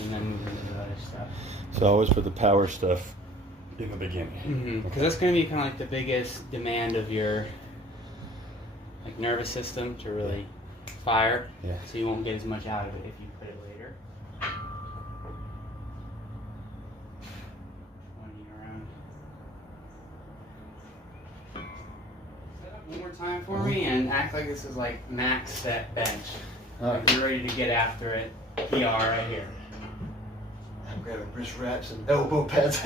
and then move into the other stuff. So I always put the power stuff in the beginning. Because that's going to be kind of like the biggest demand of your like nervous system to really fire. Yeah. So you won't get as much out of it if you put it later. Set up one more time for me and act like this is like max set bench. Like you're ready to get after it. PR right here. I'm grabbing wrist wraps and elbow pads.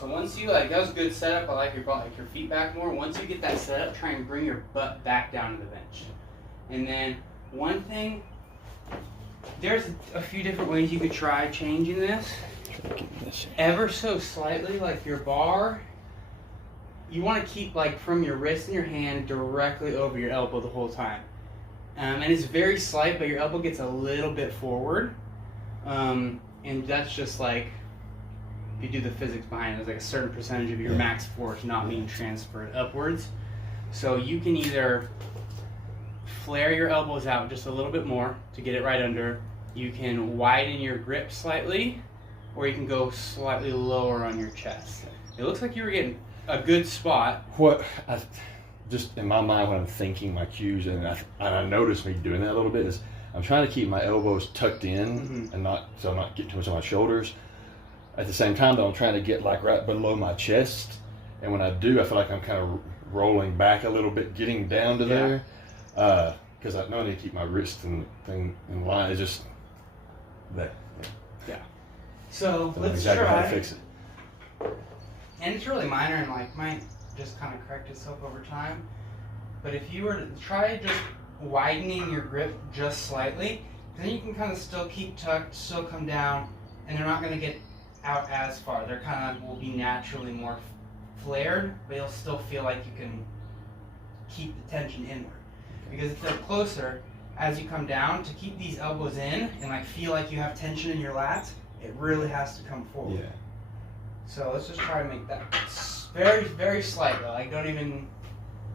So once you that was a good setup. I like your butt, like your feet back more. Once you get that set up, try and bring your butt back down to the bench. And then one thing, there's a few different ways you could try changing this. Ever so slightly, like your bar, you want to keep like from your wrist and your hand directly over your elbow the whole time. And it's very slight, but your elbow gets a little bit forward. And that's just like, if you do the physics behind it, it's like a certain percentage of your max force not being transferred upwards. So you can either flare your elbows out just a little bit more to get it right under. You can widen your grip slightly, or you can go slightly lower on your chest. It looks like you were getting a good spot. What I just in my mind when I'm thinking my cues, and I notice me doing that a little bit, is I'm trying to keep my elbows tucked in and not get too much on my shoulders. At the same time, though, I'm trying to get like right below my chest, and when I do, I feel like I'm kind of rolling back a little bit, getting down to there, because I know I need to keep my wrist and thing in line. It's just that. Yeah. So let's exactly try. how to fix it. And it's really minor and like might just kind of correct itself over time. But if you were to try just widening your grip just slightly, then you can kind of still keep tucked, still come down, and they're not going to get out as far. They're kind of will be naturally more flared, but you'll still feel like you can keep the tension inward. Because if they're closer, as you come down, to keep these elbows in and like feel like you have tension in your lats, it really has to come forward. Yeah. So let's just try to make that very, very slight though. Like don't even,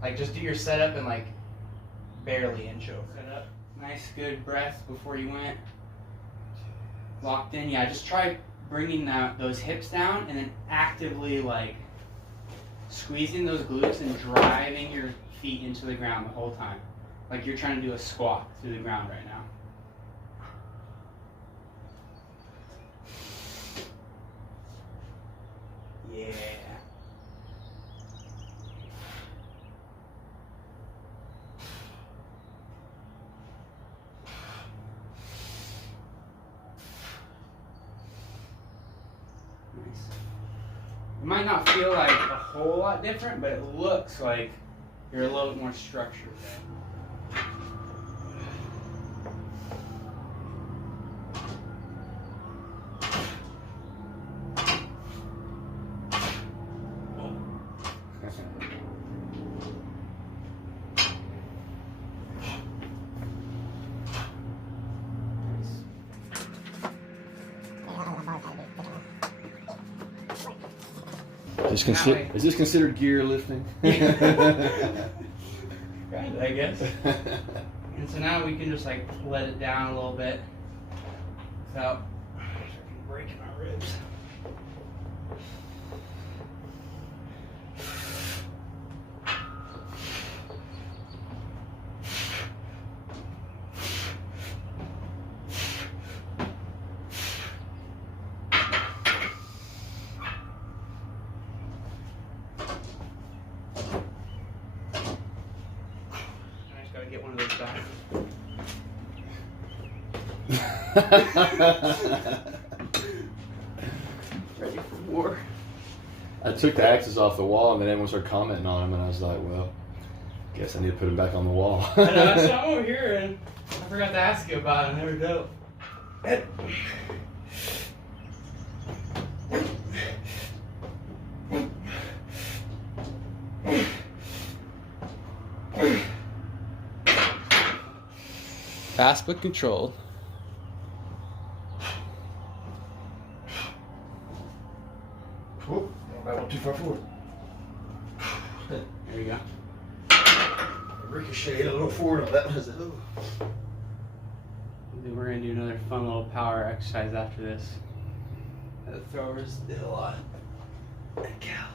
like just do your setup and like barely inch over. Set up, nice good breath before you went. Locked in, yeah, just try bringing those hips down and then actively like squeezing those glutes and driving your feet into the ground the whole time. Like you're trying to do a squat through the ground right now. Yeah. Nice. It might not feel like a whole lot different, but it looks like you're a little bit more structured there. Is this considered gear lifting? Right, I guess. And so now we can just like let it down a little bit without breaking our ribs. Get one of those back. Ready for war. I took the axes off the wall, and then everyone started commenting on them, and I was like, well, guess I need to put them back on the wall. I know, that's what I'm over here, and I forgot to ask you about it. They were dope. Fast but controlled. Whoop, I went too far forward. There you go. Ricocheted a little forward on that one. Then we're gonna do another fun little power exercise after this. The throwers did a lot. Good cow.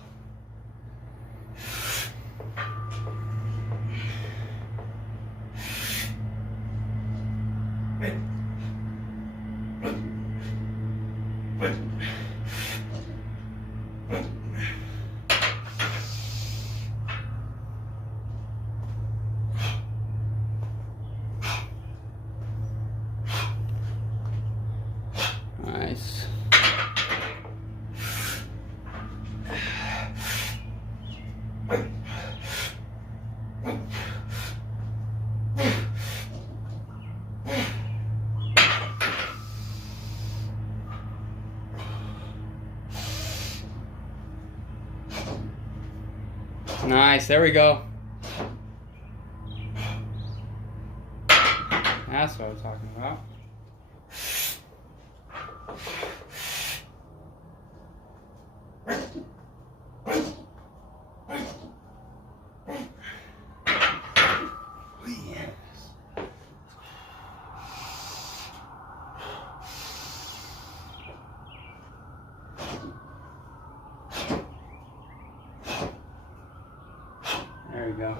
Nice. Nice, there we go. That's what I was talking about. There we go.